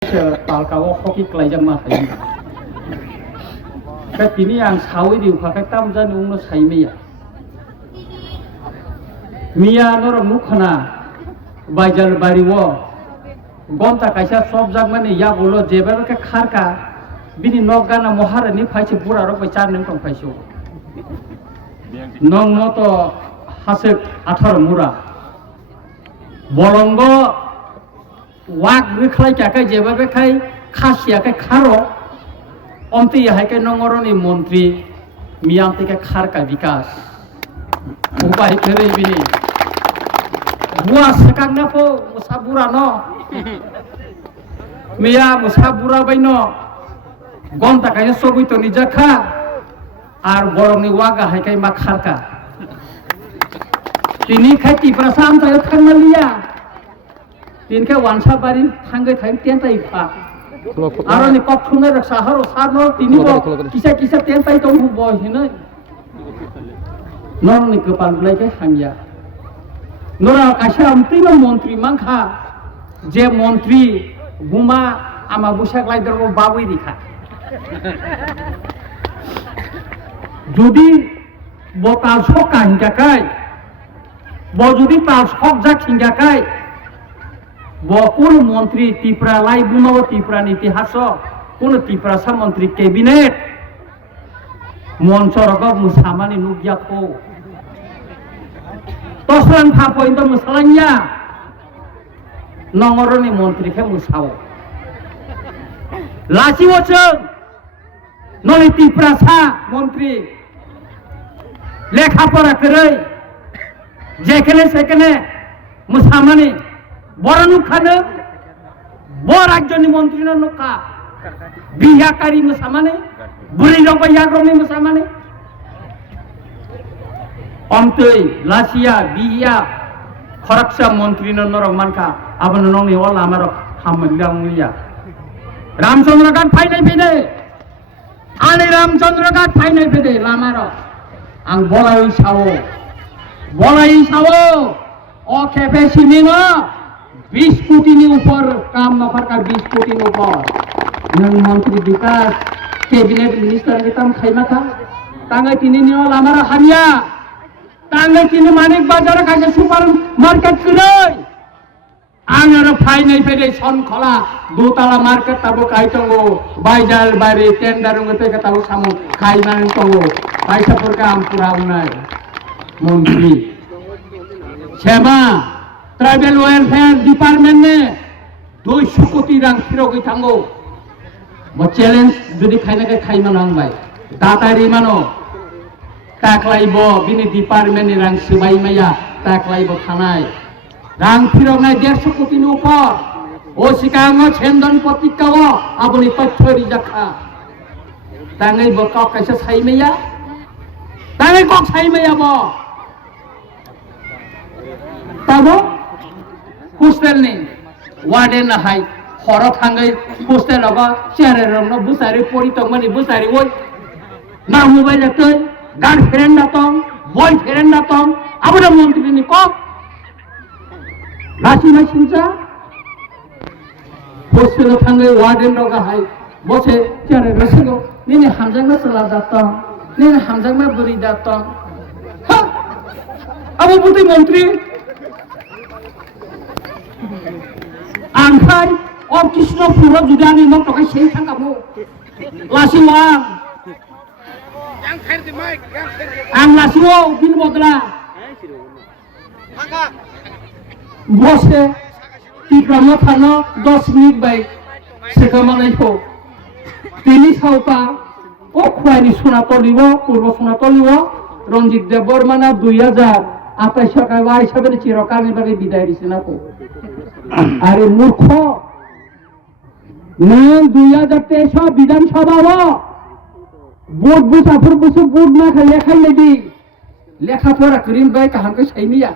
talkawo hoki klaijak ma thai ka tini ang sawi diu phakai tamja nungno saimia miya norok mukhana baijal bariwo gonta kaisa sob jagmani ya bolo jebar ke kharka bini nogana moharani phaise pura rok bai char ning tong phaiso nong no to hasek 18 mura bolongo wak riklai kakai jeba bekai khasia kai kharo omti hai kai nongoroni mantri miyam te kai kharka vikas upai khere bini bua sekang na po musabura no miya musabura baino gonta kai sobui to nijakha ar borongni waga hai kai ma kharka tini khai ti prasam tayo thangmalia tin ke wansa bari thangai thaim tentai pha aro ni kok thune raksa haro sarno tini bo kisa kisa tentai tong hu bo hinai non ni kepal blai ke hangya nora kasha amtino mantri mangkha je mantri buma ama busak lai derbo babui dikha jodi bo tal sok hinggakai bo jodi tal sok jak hinggakai কোন মন্ত্রী ত্রিপুরা লাই বুমাও ত্রিপুরা ইতিহাস কোন ত্রিপুরা মন্ত্রী cabinet মঞ্চরক মুসামানি নুগিয়াখো তসলান থাপইন্ত মুসালানিয়া নংরনি মন্ত্রীকে মুসাও লাচিওচং নলি ত্রিপুরা মন্ত্রী লেখাপড়া করে যেখানে সেখানে মুসামানি বড় নুখানো বড় একজনী মন্ত্রী নুকা বিহাকারী মুসামানে বুড়ি রবাইয়াগ্রমী মুসামানে অন্তই লাসিয়া বিহিয়া খরকসা মন্ত্রী নরক মানকা আবন নংনি অল আমার হামলিয়া রামচন্দ্রঘাট ফাইনাই ফেদে আনি রামচন্দ্রঘাট ফাইনাই ফেদে লামার আং বলাই সাও ও খেপে সিমিন 20 কোটি ऊपर काम नफर का 20 कोटी ऊपर नंग मंत्री विकास कैबिनेट मिनिस्टर के तम खाइमा था तांगे तिनी नियो लामारा हानिया तांगे तिनी मानिक बाजार का सुपर मार्केट करे आंगर फाइ नै फेदे सन खला दुताला मार्केट ताबो काइतंगो बाइजाल बारे टेंडारंग ते ताबो सामु खाइमान तंगो पैसा पर काम पूरा उनाय मंत्री सेमा ट्राइबल वेलफेयर डिपार्टमेंट ने 200 कोटी रां फिरगै थांगौ बो चैलेंज जुदि खाइनाके खाइमान आंबाय दातारि मानो ताक्लाइबो बिनि डिपार्टमेंट नि रां सिबाइमाया ताक्लाइबो थानाय रां फिरगनाय 150 कोटी नि ऊपर ओ सिकांगो छेन्दन पत्रिकाओ आबनि तथ्य रिजाखा तांगै बो कक कैसे साइमाया तांगै कक साइमाया बो Tabo hostel ni warden na hai horo thangai hostel aba chere rong no busari pori tong mani busari oi na mobile atoi girlfriend na tong boyfriend na tong abona montri ni ko lasi na sinja hostel thangai warden ro ga hai bose chere rasigo nini hamjang na sala datang nini hamjang na buri datang ha abo buti montri आंखाय और कृष्ण पूरा जुदानी न तो সেই থাকাবো লাসিমা আং লাসিমো বিন বদলা বসে টিক্রামো থানো 10 minute by সেকামানাইকো তিনি সাউপা ও খুয়ানি সোনাতলিব পূর্ব সোনাতলিব রঞ্জিত দেব বর্মানা 2028 সরকার Y হিসাবে চিরকালের বাগে বিদায় দিছে না কো আরে মূর্খ নয় 2023 বিধানসভা ভোট বুঝাফুর বুঝু ভোট না খাই লেখাই নেবি লেখাপড়া করিম বাই কাহামকে সাইমিয়া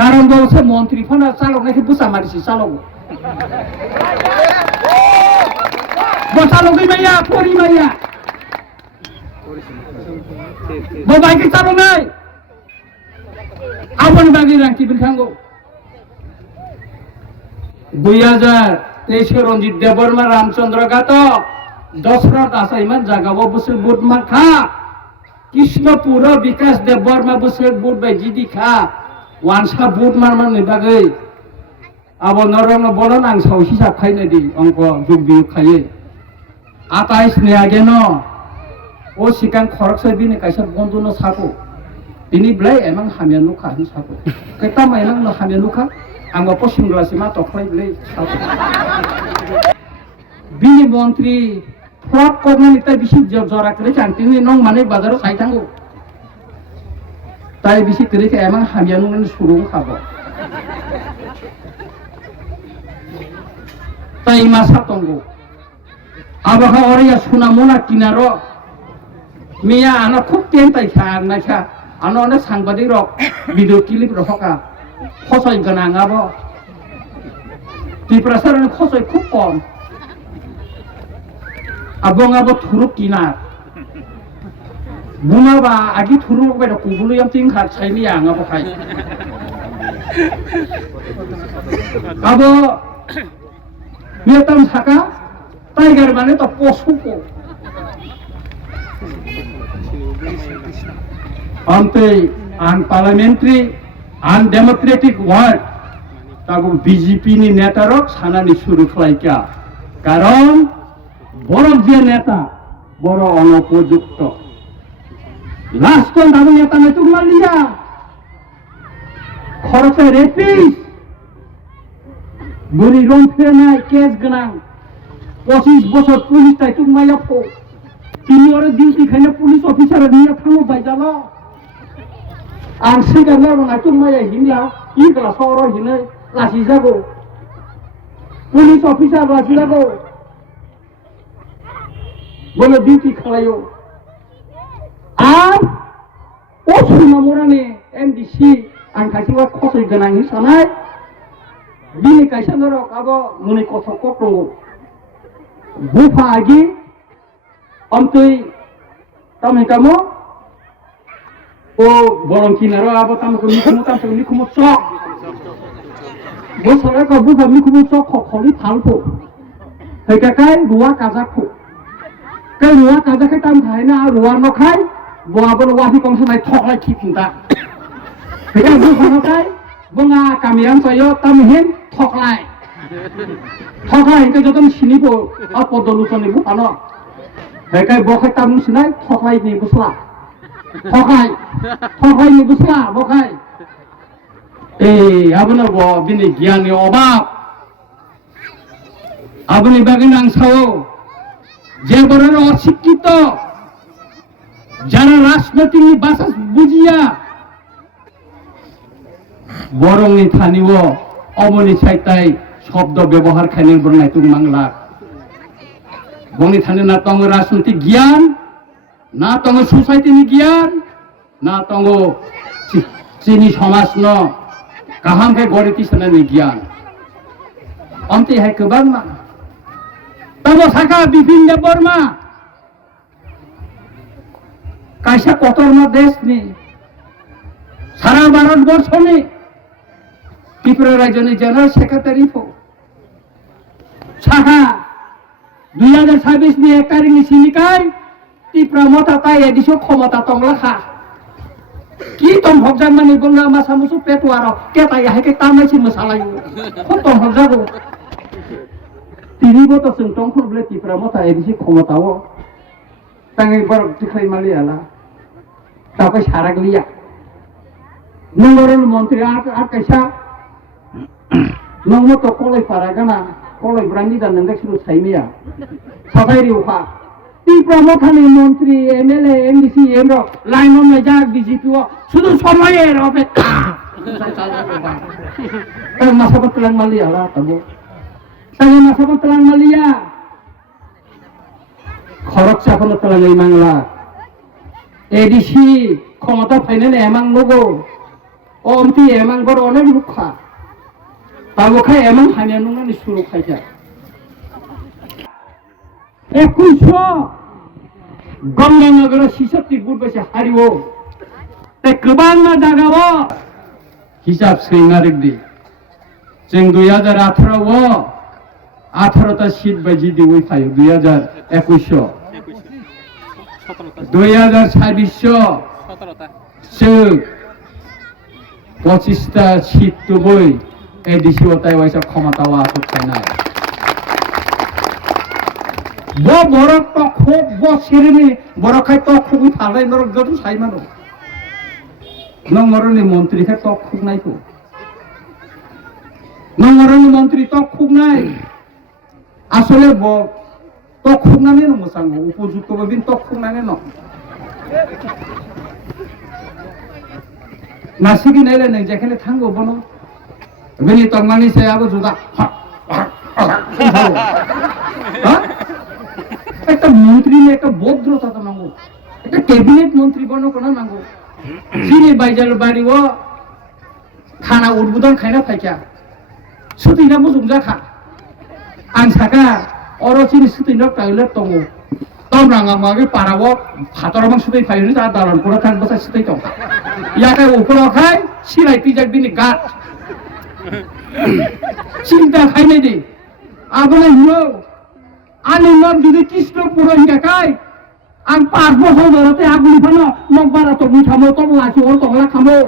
কারণ বলছে মন্ত্রী ফোন চালক নাকি বুঝা মারিছি চালক বসালক মাইয়া পরি মাইয়া বাইকে চালক নাই আপন বাগি রাখি বিল থাঙ্গো 2000 তেইশে রঞ্জিত দেববর্মা রামচন্দ্র গাত দশরথ আসাইমান জাগাবো বসে বুট মাখা কৃষ্ণপুর বিকাশ দেববর্মা বসে বুট বাই জিদি খা ওয়ানসা বুট মারমাनि बागै आबो नरम बोलन आं साव हिसाब खायनो दि अंक जुग बियो खायो 28 ने आगे न ओ सिगां खरकसे बिनि कायसा बन्दनो साको बिनि ब्लाय एमां हामिया नुखा हिन साको केता मायनां न हामिया नुखा आंबो पश्चिम ग्लासि मा तखलाय ब्लाय साको बिनि मन्त्री फ्रड करनानि ताय बिसि जरा करे चांतिनि नं माने बाजाराव सायथांगो ताय बिसि करे एमां हामिया नुनि सुरुं खाबो ताई मासा तंगो आबहा ओरिया सुनामोना किनारो मिया आना खूब तेन ताइसा नाइसा आना अने सांबादिक रक भिडिअ क्लिप रखा खसय गोनाङाबो टिप्रासारनि खसय खूब कम आबंगाबो थुरु किनार बुङाबा आगि थुरु बायदा कुबुलुयाम तिं खार साइनि आङाबो खाय आबो Vietnam saka tiger mane to posuko ante unparliamentary undemocratic word tago BJP ni neta rok sanani shuru khlaikya karon borok je neta boro onopojukto last kon dago neta ne tu maliya khorche rapist Buri romfenai kes ganang 25 বছর police তাই তুই মাইয়াপো তিনি ওরে duty খাইনা police officer নিয়ে থামো বাইজালো আং cigar না তুই মাইয়া হিমলা ই গলা সর হিনে লাসি যাবো পুলিশ অফিসার লাসি যাবো বলে ডিউটি খালাইও আর ও সুনামরানে এমডিসি আং খাইছিবা খসই গানাং হিসানায় Bini kaisa norok abo muni koso kokrongo bufa agi omtui tami kamo o bolong kinaro abo tamko mikumu sok bosore ko bufa mikumu sok kholi thalpo heikakai ruwa kazakpo kai ruwa kazakai tam khaina ruwa no khai bo abo wahi kongso nai thoklai khitinta hekai bufa no kai bunga kamiam sayo tamhin thoklai itu jotom sinibo apa dolusan ibu ano hekai bokai tamu sinai thoklai ni busla thoklai ni busla bokai abuna bo bini giani obab abuni baginang sao je boror অশিক্ষিত যারা রাজনৈতিক ভাষা বুঝিয়া বরংনি থানিও অমনি সাইতাই শব্দ ব্যবহার খাইনের বরনাই তুম Bangla বংনি Thani না তঙ্গ রাজনৈতিক জ্ঞান না তঙ্গ সোসাইটিনি জ্ঞান না তঙ্গ চিনি সমাজ ন কাহামকে গড়িতি সানানি জ্ঞান অন্তে হাই গোबां मा তঙ্গ শাখা বিপিন দেববর্মা কাইসা কতরমা দেশনি সারা ভারতবর্ষনি ত্রিপুরা রাজ্যনি জেনারেল সেক্রেটারি ফো শাখা 2026 নি 1 তারিখ নি সিনিকাই ত্রিপুরা মতা তাই এদিশো ক্ষমতা তংলাখা কি তম হকজান মানি বংলা মাসা মুসু পেটওয়ার কে তাই হাইকে তামাইছি মশালায়ু কোন তম হকজাগো তিনি বত সং তংখন বলে ত্রিপুরা মতা এদিশো ক্ষমতাও তাঙ্গে বার তিখাই মালিয়ালা তাকে সারাগলিয়া নগরের মন্ত্রী আর কাইসা নংমো তো কলাই পারাগানা কলাই ব্রান্ডি দান নংগা শুরু সাইমিয়া সবাই রিউখা ত্রিপুরা মথানি মন্ত্রী এমএলএ এমডিসি এমরো লাইন অন যাক বিজেপি ও শুধু সময়ের অপেক্ষা মাসাবা তেলাং মালিয়া লা তাবো তাই মাসাবা তেলাং মালিয়া খরচ চাপন তেলাং এই বাংলা এডিসি ক্ষমতা ফাইনাল এমাং লোগো অমতি এমাং বড় অনেক লুখা তাবখাই এমাং হানিয়া নুনানি শুরু খাইছা 2100 গঙ্গানগর 66 বুট বসে হারিও তাই गोबां না জাগাবো হিসাব সিঙ্গারিক দি जों 2018 ও 18টা সিট বাজি দিয়ে ফাইও 2021 2026 25টা সিট তো বই এডিসি ওটাই ওইসা ক্ষমতা আছে নাই বড় তো খুব বসিরে বড় খাই তো খুবই ফালাই নরক যত সাই মানো নংরনি মন্ত্রী খাই তো খুব নাই কো নংরনি মন্ত্রী তো খুব নাই আসলে তো খুব নানে ন মোসাঙ্গ উপযুক্ত বিন তো খুব নানে ন নাসিকি নাইলে নাই যেখানে থাঙ্গো বনো বেনি তংমানি সে আবো জুদা একটা মন্ত্রী একটা ভদ্রতা তো নাঙ্গো একটা ক্যাবিনেট মন্ত্রী বনো কোন নাঙ্গো চিনি বাইজার বাড়ি ও খানা উদ্বোধন খাইনা ফাইকা সুতিনা মুজুমজা খা आं साका अरचिनि सुतैनो टयलेट दङ तम राङा मागे पाराव फातरमां सुतै फाइनो जा दालन पुरा थां बसा सुतै दं याका उपराखाय सिराय पिजाक बिनि गाट चिन्ता खाइनै दि आबले हियो आनि नाम जुदि कृष्ण पुरो हिकाय आं 5 बছর ধরতে আগুলি ফানো মগবারা তো মুঠামো তো লাছি ওর তগলা খামো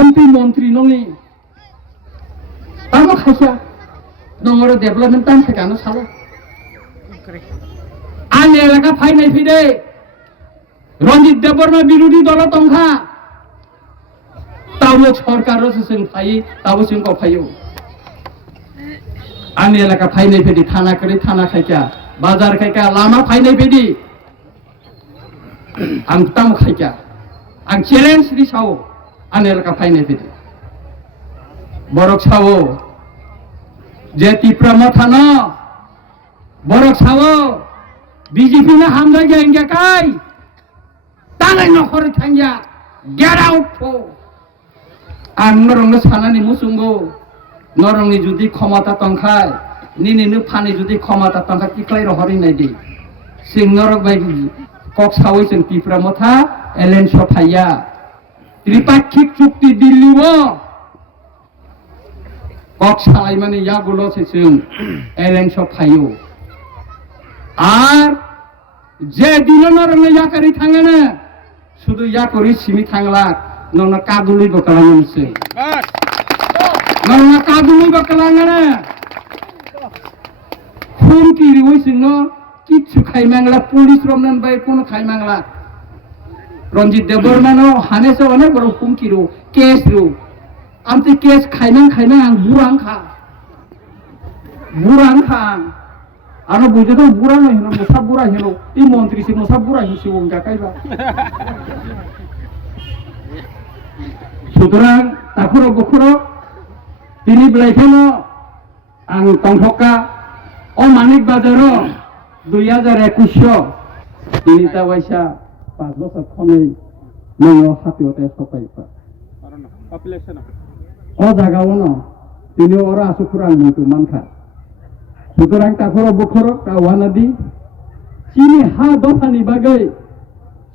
অন্তি মন্ত্রী ননি তামো খাইছা नंगरो डेभलपमेंट टाइम सेकानो सालो आंनि एलाका फाइनाय फैदे रंजित देवबर्मा बिरोधी दल दंखा ताबो सरकार जों फायो ताबो जों को फायो आंनि एलाका फाइनाय फैदे थाना करे थाना खायका बाजार खायका लामा फाइनाय फैदे आं ताम खायका आं चेलेन्ज दिसावो आंनि एलाका फाइनाय फैदे बरक सावो जे तिप्रमा थाना बरक सावो बीजेपी ना हामजा गया काय तांगाय नखर थांगिया गेट आउट फो आं नरंग सानानि मुसुंगो नरंनि जुदि क्षमता तंखाय निनिनो फानि जुदि क्षमता तंखा किक्लाय रहरि नायदि सिं नरक बाय कक सावै जों तिप्रमा था एलेन सफाया त्रिपाक्षिक चुक्ति दिल्लीओ कक सालाय माने यागुलो सेसों एलेन सफायो आर जे दिनो नरंग याकारि थाङानो শুধু याकरि सिमि थांला नोंना कादुलि बकलाङोसो नोंना कादुलि बकलाङानो फुन किरि वइसिनो किछु खाइमांला पुलिस रमनान बाय कोन खाइमांला रंजित देवबर्मानो हानेसो अने बर फुन किरो केस रो आमते केस खाइनां आं बुरांखा आरो बुझेतो बुरां हेनो मोसा बुरा हेनो इ मन्त्री से मोसा बुरा हिसो उंगा काइबा सुतरां ताखुरो बखुरो तिनि ब्लाइफेनो आं तंथका ओ मानिक बाजारो 2021 तिनि ता वैसा 5 বছর खनै नोङो हातियोते सकाइफा पपुलेशन ओ जागावनो तिनि अरा आसुखुरां मुतु मानखा सुतरां ताखुरो बखुरो कावानादि चिनि हा दफानि बागै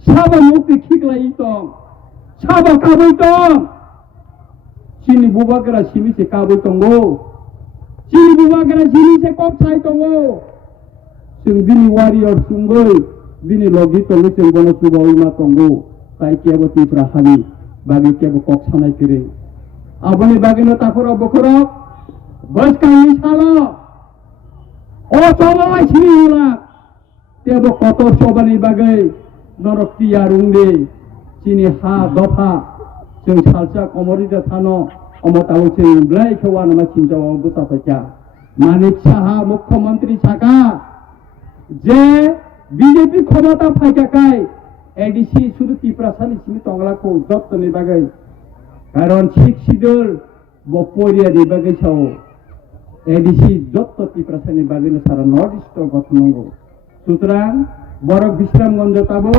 साबा मुक्ति खिक्लाय दं साबा काबै दं चिनि बुबागरा सिमि से काबै दंगो चिनि बुबागरा सिमि से कपसाय दंगो जों बिनि वारियर सुंगै बिनि लगी तंगै जों बनो सुबावैमा दंगो ताइ केबो तिफ्रा हानि बागै केबो कपसानाय करे आबनि बागैनो ताखुरो बखुरो बसकानि सालो ओ सबाय सिनि होला तेबो कत सबानि बागै नरकति आरुंदे चिनि हा दफा जों सालसा कमरिदा थानो अमताव जों ब्लाय खेवान मा चिन्ताव बुताफाया मानिक साहा मुख्यमंत्री साका जे बीजेपी क्षमता फायकाय एडीसी शुरू तिप्रासानि सिमि तंगलाखौ जत्तनि बागै कारण सिख सिदोल बपोरियानि बागै साव एडीसी जत्त तिप्रासानि बागैनो सारा नर्थ इस्ट गठनंगौ सुतरां बरक विश्रामगंज ताबो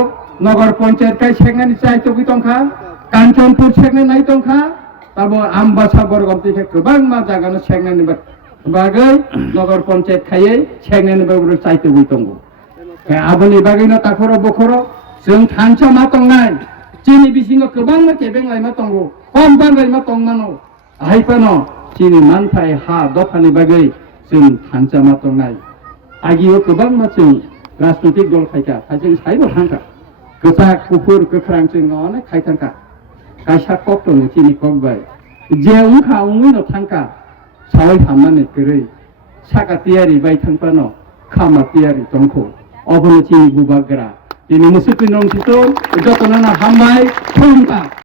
नगर पंचायत काय सेंगनानि चाइतो बितंखा कांचनपुर सेंगनानि नाय तंखा ताबो आमबासा बरगमति के गोबां मा जागानो सेंगनानि बागै नगर पंचायत खायै सेंगनानि बागै चाइतो बितंगौ आबनि बागैनो ताखुरो बखुरो जों थांसा मा तंनाय चिनि बिसिङाव गोबां मा केबें लायमा तंगौ कम बांगाय मा तंमानो हायफानो chini mantai ha dofani bagai जों थांजामा दंनाय आगियाव गोबां मानसि राजनैतिक दल खायखा खायजों साइबो थांखा गोजा गुफुर गोख्रां जों अनेक खायथांखा गायसा कक दङ चिनि कक बाय जेउंखा उंनो थांखा सावै थामनानै गरै साका तियारि बाय थांपानो खामा तियारि दंखौ अबनो चिनि गुबागरा दिनै मुसुखि नंसितो जतनना हामबाय थंबा